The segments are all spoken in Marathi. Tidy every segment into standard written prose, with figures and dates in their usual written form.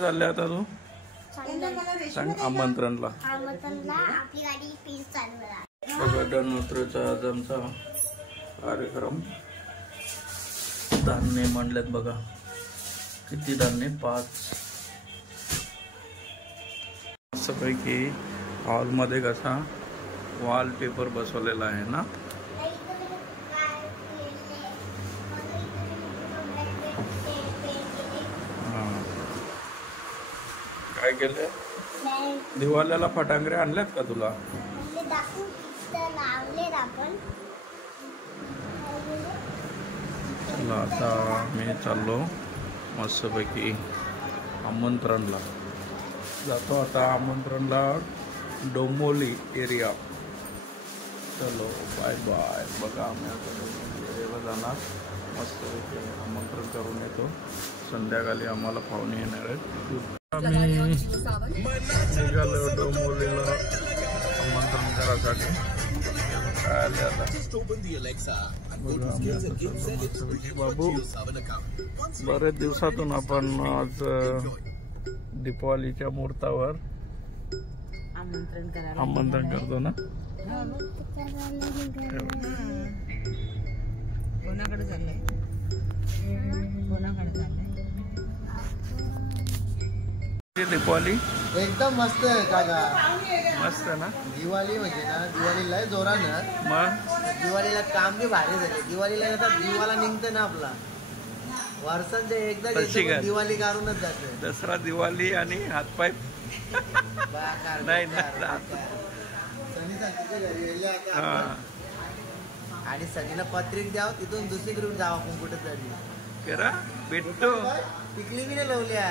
चालले आता तू सांग आमंत्रणला आपली गाडी पीस चालू गणोत्रीचा आज आमचा कार्यक्रम धान्य मांडलेत बघा किती धान्य 5 मस्तपैकी हॉलमध्ये कसा वॉलपेपर बसवलेला आहे ना काय केले दिवाळीला फटांगरे आणल्यात का तुला चला आता मी चाललो मस्तपैकी आमंत्रणला जातो आता आमंत्रणला डोंबोली एरिया चलो बाय बाय बघा आम्ही आता डोंबोली एरियाला जाणार मस्तपैकी आमंत्रण करून येतो संध्याकाळी आम्हाला पाहुणे येणार आहेत आम्ही निघालो डोंबोलीला आमंत्रण करायसाठी काय आले आता बाबू बरेच दिवसातून आपण आज दीपावलीच्या मुहूर्तावर आमंत्रण करतो ना कोणाकडे चाललंय दीपावली एकदम मस्त आहे काका मस्त ना दिवाळी म्हणजे ना दिवाळीला जोरानं मग दिवाळीला काम बी भारी झाले दिवाळीला आता दिवाला निघतं ना आपला वर्षांच्या एकदा दिवाळी काढूनच जाते दसरा दिवाळी आणि हातपाय नाही आणि सगळीला पत्रिक द्याव तिथून दुसरीकडून जावं आपण कुठे तरी करा भेटतो टिकली बी नाही लावल्या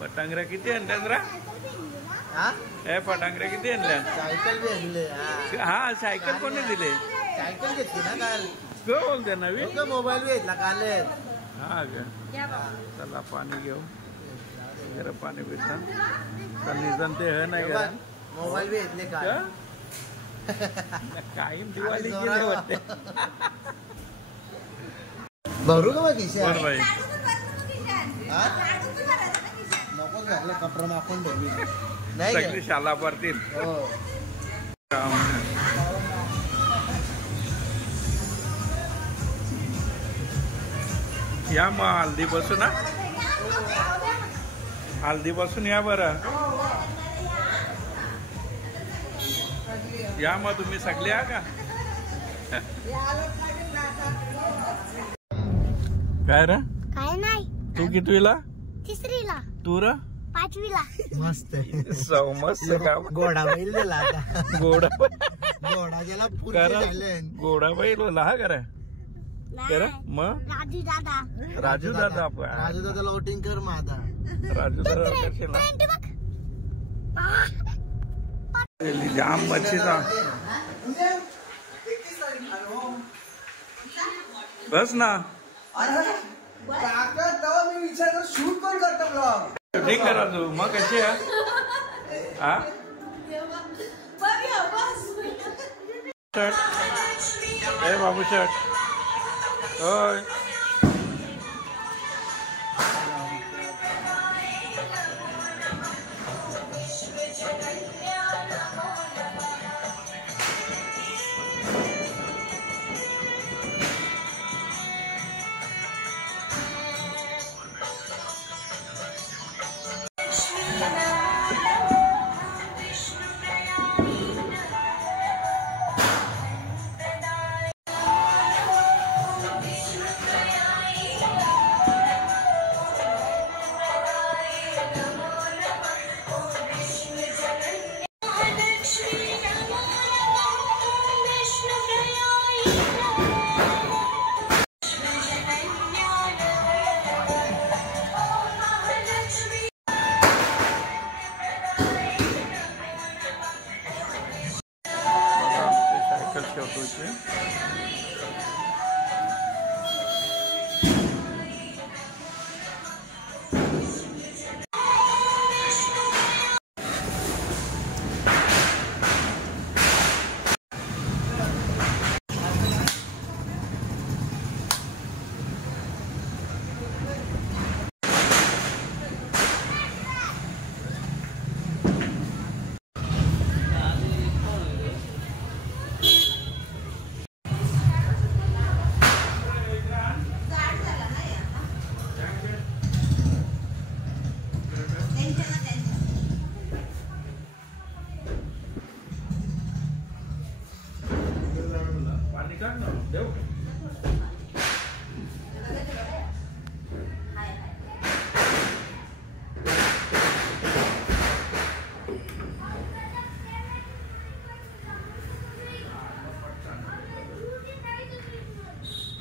फटांगऱ्या किती आणल्या फटांगऱ्या किती आणल्या सायकल बी आणले हा सायकल कोणी दिले सायकल घेतली ना काल बोलते नवीन मोबाईल बी घेतला काल हा का चला पाणी घेऊ जरा पाणी पिता निजन ते हे नाही का मोबाईल बी घेतले का काही दिवाळी गेली वाटते भरू का खिशा भाई नको घातलं कपडा आपण सगळी शाला भरतील या मग हल्दी बसू ना हल्दी बसून या बरं या मग तुम्ही सगळे या का काय रे काय नाही तू कितवीला 3रीला तू र 5वीला मस्त मस्त काम गोडा बैल दिला आता गोडा गोडा गेला गोडा बैल हा करा मग राजू दादा राजू दादा लोटिंग कर माझा राजू दादा करशील जाम मच्छीचा बस ना मी विचार शूट पण करतो ठीक करा तू मग कशी आहे शर्ट बाबू शर्ट होय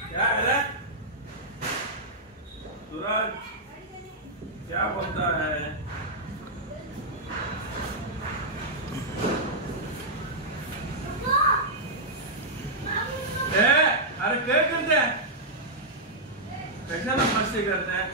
क्या है रे? सूरज क्या बोलता है? अरे क्या करते हैं? कैसे ना मस्ती करते हैं?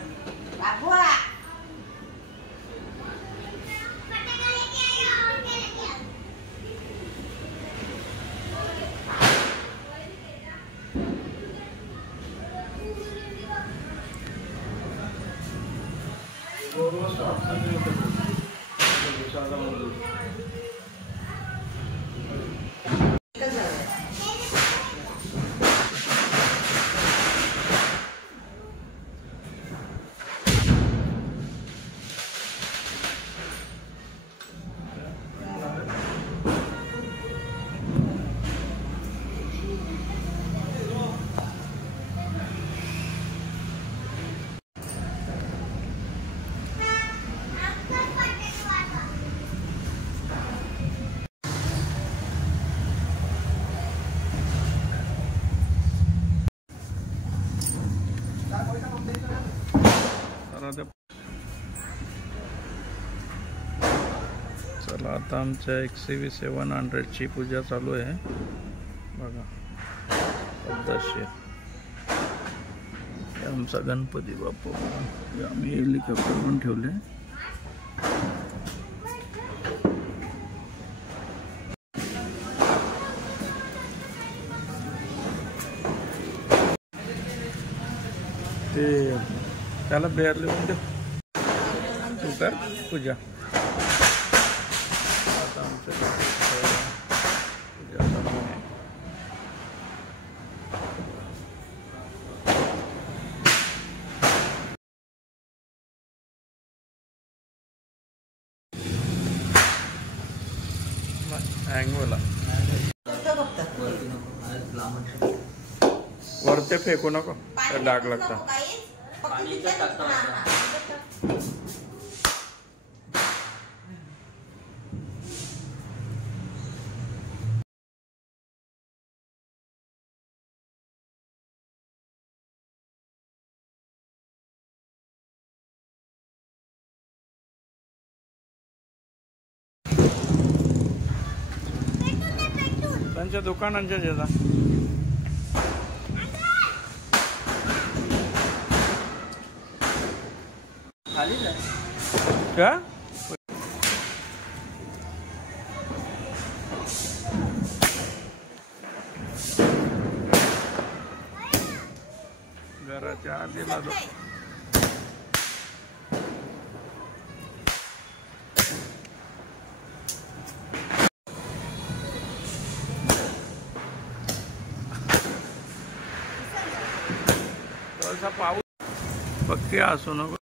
चला आता आमच्या XCV700ची पूजा चालू आहे बघा. पद्धतशीर आमचा गणपती बाप्पा आम्ही हेलिकॉप्टर पण ठेवले. ते त्याला बेअर लिहून दे तू कर पूजा. आता आमचं पूजा चालू आहे. अँगोला वरते फेकू नको डाग लागतात. त्यांच्या दुकानांच्या जेजा खाली जाय क्या घराच्या आधीला पाऊस पक्के असू नको.